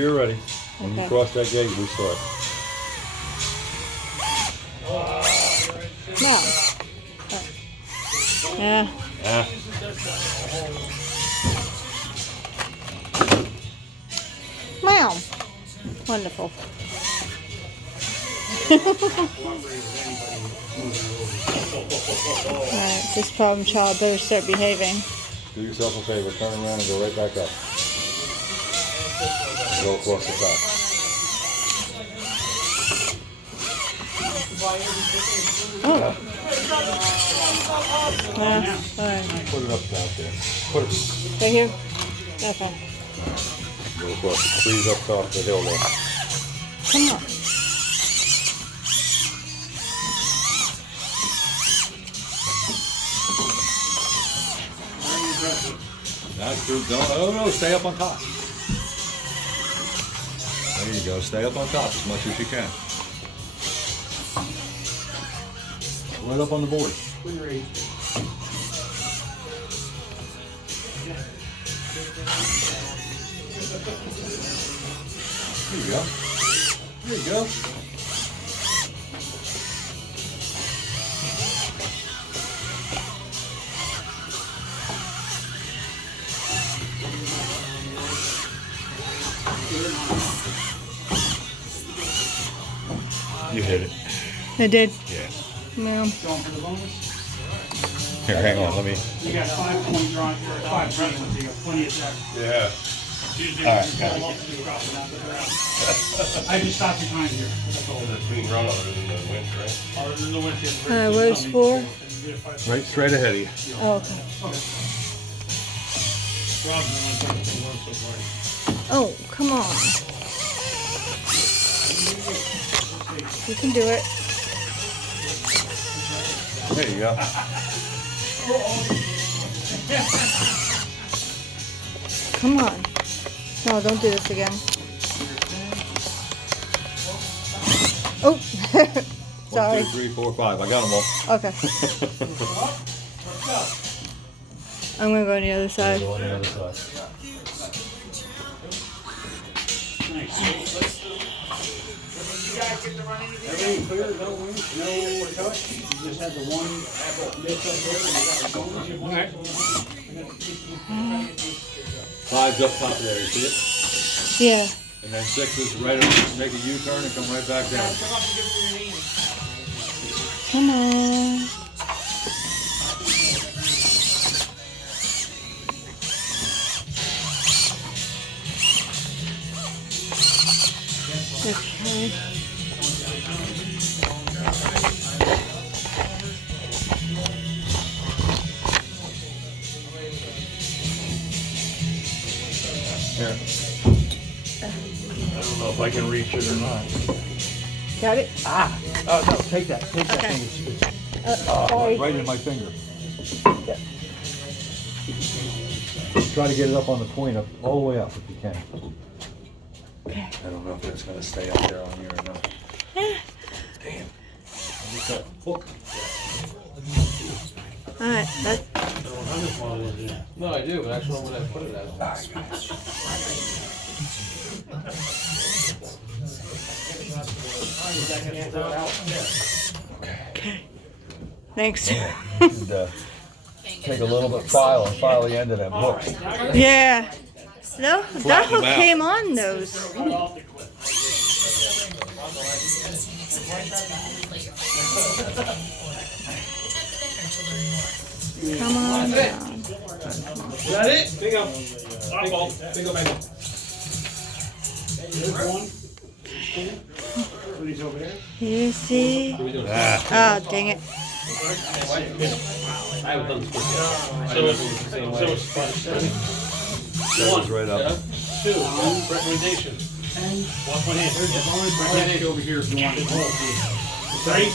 you're ready. When you cross that gate, we start. No. Yeah. Ah. Wow. Wonderful. Alright, this problem child better start behaving. Do yourself a favor, turn around and go right back up. Go across the top. Oh. Alright. Put it up top there. Put it Right here? Okay. go across the trees up top the hill there. Come on. That's true. Don't, oh no, stay up on top. There you go. Stay up on top as much as you can. Right up on the board. There you go. There you go. You hit it. I did. Yeah. No. Going for the bonus? Here, hang on. Let me. You got 5 points drawn, 5 presents, you got plenty of time. Yeah. All right, got it. I just stopped behind here. That's all. Between run other than the winch, right? Other than the windshield. Where's 4? Right straight ahead of you. Oh, okay. Oh, come on. You can do it. There you go. Come on. No, don't do this again. Oh, sorry. 1, 2, 3, 4, 5. I got them all. Okay. I'm gonna go on the other side. Go on the other side. Everything clear, no winch, no touch. You just had the one miss up there and you got the bonus. 5's up top there. You see it? Yeah. And then 6 is right on. Make a U-turn and come right back down. Come on. Okay. Here. I don't know if I can reach it or not. Got it? Ah! Oh, no, take that. Take that Okay. thing. Sorry. Right in my finger. Try to get it up on the point, up all the way up if you can. Okay. I don't know if that's going to stay up there on here or not. Damn. Look at that hook. Alright, that's No, I do, but that's not what I put it as. okay. Thanks. And, take a little bit file and file the end of that hook. Yeah. No, that Flatten hook them out. came on those. Come on down. Is that it? Bingo. Bingo. Bingo, bingo. There's one. Somebody's over there. You see? Ah. Oh, dang it. I haven't done this before. So it's the same way. That was right up. 2, recommendation. 1.8. There's the bonus. Right over here if you want it. 3,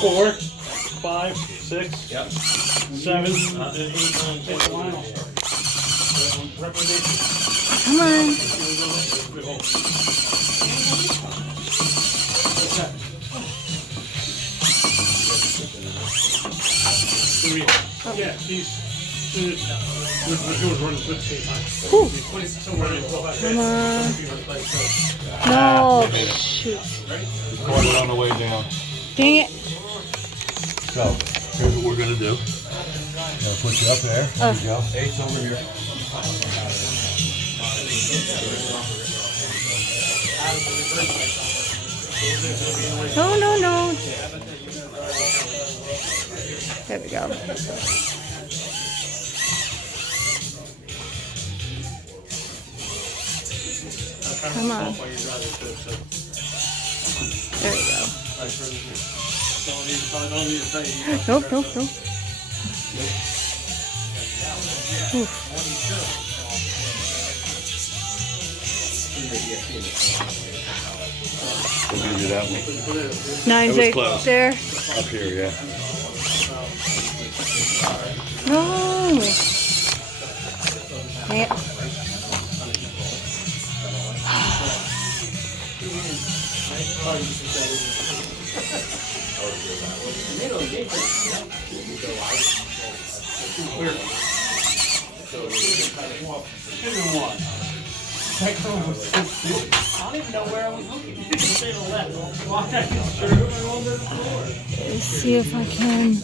4, 5, 6, Yep. 7, 8, 9, 10, 11. Recommendation. Come on. Yeah, these Whew. Come on. No, shoot. Caught it on the way down. Dang it. So, here's what we're gonna do. I'll put you up there. There you go. 8's over here. No, no, no. There we go. Come on. There we go. Nope, nope, nope. Oof. We'll give you that one. 9's That was right close. there. Up here, yeah. No. Dang it. I don't even know where I was looking. You say the left. Let's see if I can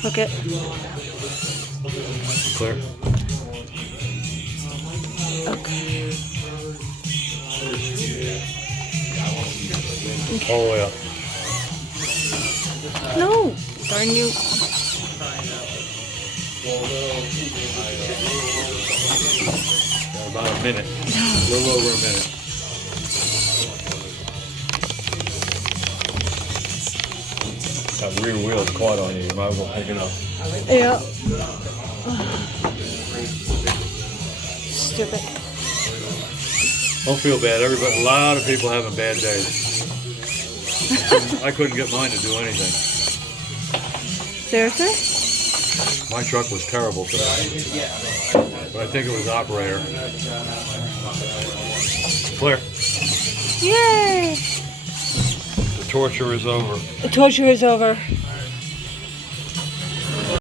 hook it. Clear. Okay. All the way up. No, darn you. About a minute. A little over a minute. That rear wheel's caught on you. You might as well pick it up. Yeah. Stupid. Don't feel bad. Everybody, a lot of people having bad days. I couldn't get mine to do anything. Seriously? My truck was terrible today. But I think it was operator. Clear. Yay! The torture is over. The torture is over.